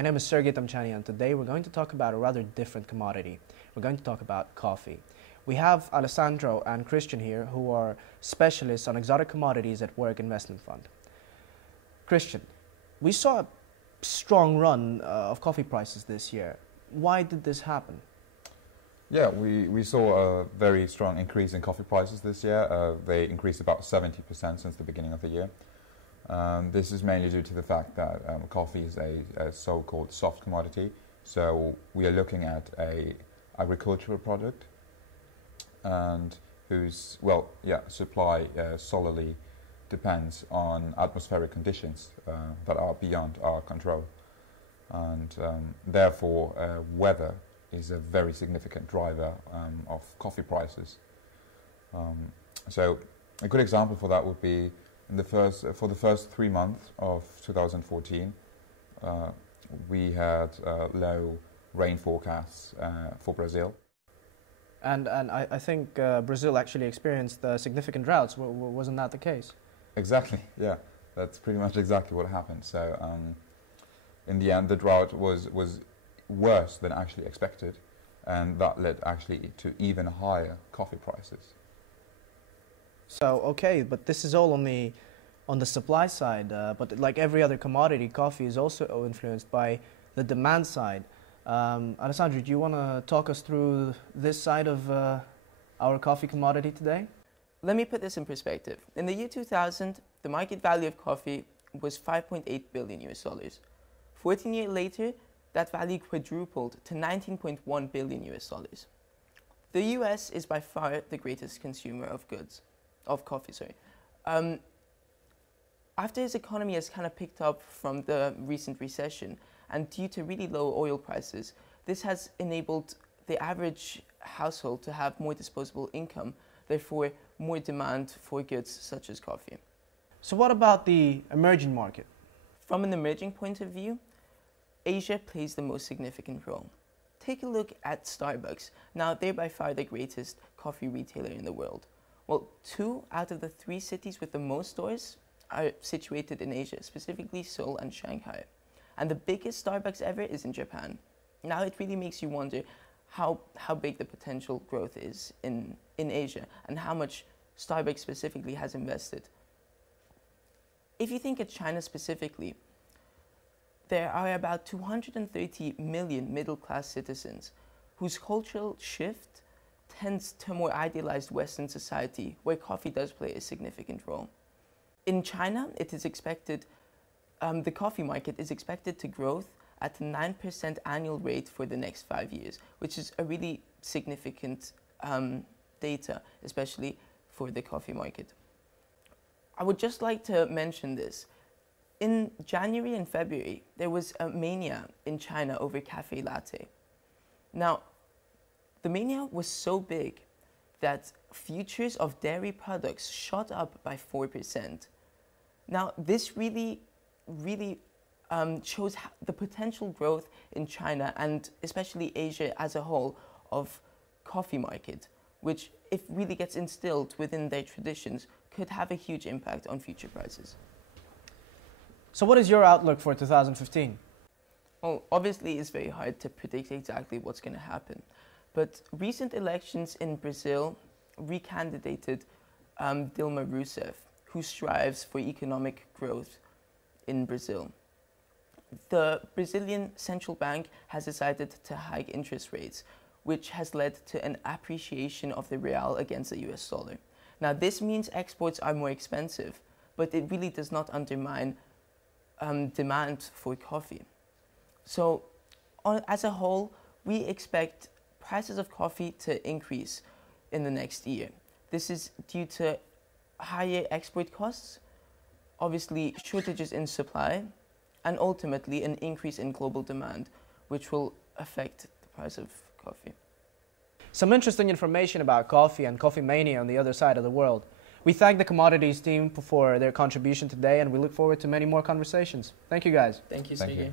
My name is Sergey Tamchani, and today we're going to talk about a rather different commodity. We're going to talk about coffee. We have Alessandro and Christian here, who are specialists on exotic commodities at Warwick Investment Fund. Christian, we saw a strong run of coffee prices this year. Why did this happen? Yeah, we saw a very strong increase in coffee prices this year. They increased about 70% since the beginning of the year. This is mainly due to the fact that coffee is a so-called soft commodity. So we are looking at an agricultural product and whose, supply solely depends on atmospheric conditions that are beyond our control. And therefore, weather is a very significant driver of coffee prices. So a good example for that would be for the first 3 months of 2014, we had low rain forecasts for Brazil. And I think Brazil actually experienced significant droughts. Wasn't that the case? Exactly, yeah. That's pretty much exactly what happened. So in the end, the drought was worse than actually expected, and that led actually to even higher coffee prices. So, okay, but this is all on the supply side, but like every other commodity, coffee is also influenced by the demand side. Alessandro, do you want to talk us through this side of our coffee commodity today? Let me put this in perspective. In the year 2000, the market value of coffee was $5.8 billion US. 14 years later, that value quadrupled to $19.1 billion US. The US is by far the greatest consumer of coffee. After its economy has kind of picked up from the recent recession, and due to really low oil prices, this has enabled the average household to have more disposable income, therefore more demand for goods such as coffee. So what about the emerging market? From an emerging point of view, Asia plays the most significant role. Take a look at Starbucks. Now, they're by far the greatest coffee retailer in the world. Well, 2 out of the 3 cities with the most stores are situated in Asia, specifically Seoul and Shanghai. And the biggest Starbucks ever is in Japan. Now, it really makes you wonder how big the potential growth is in Asia and how much Starbucks specifically has invested. If you think of China specifically, there are about 230 million middle-class citizens whose cultural shift tends to a more idealized Western society where coffee does play a significant role. In China, it is expected, the coffee market is expected to grow at a 9% annual rate for the next 5 years, which is a really significant data, especially for the coffee market. I would just like to mention this. In January and February, there was a mania in China over cafe latte. Now, the mania was so big that futures of dairy products shot up by 4%. Now, this really shows the potential growth in China and especially Asia as a whole of coffee market, which, if really gets instilled within their traditions, could have a huge impact on future prices. So what is your outlook for 2015? Well, obviously it's very hard to predict exactly what's going to happen. But recent elections in Brazil recandidated Dilma Rousseff, who strives for economic growth in Brazil. The Brazilian central bank has decided to hike interest rates, which has led to an appreciation of the real against the US dollar. Now, this means exports are more expensive, but it really does not undermine demand for coffee. So, as a whole, we expect prices of coffee to increase in the next year. This is due to higher export costs, obviously shortages in supply, and ultimately an increase in global demand, which will affect the price of coffee. Some interesting information about coffee and coffee mania on the other side of the world. We thank the commodities team for their contribution today, and we look forward to many more conversations. Thank you, guys. Thank you, Thank Sergey. you.